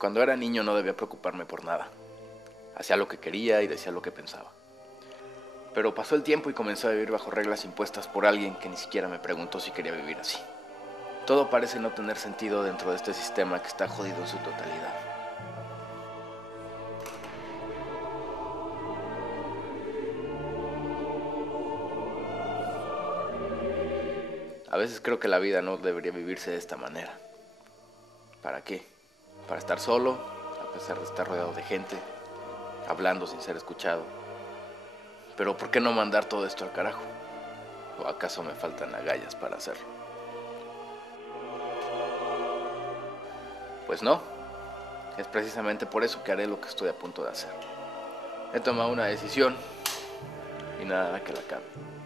Cuando era niño no debía preocuparme por nada. Hacía lo que quería y decía lo que pensaba. Pero pasó el tiempo y comencé a vivir bajo reglas impuestas por alguien que ni siquiera me preguntó si quería vivir así. Todo parece no tener sentido dentro de este sistema que está jodido en su totalidad. A veces creo que la vida no debería vivirse de esta manera. ¿Para qué? Para estar solo, a pesar de estar rodeado de gente, hablando sin ser escuchado. Pero ¿por qué no mandar todo esto al carajo? ¿O acaso me faltan agallas para hacerlo? Pues no. Es precisamente por eso que haré lo que estoy a punto de hacer. He tomado una decisión y nada que la cambie.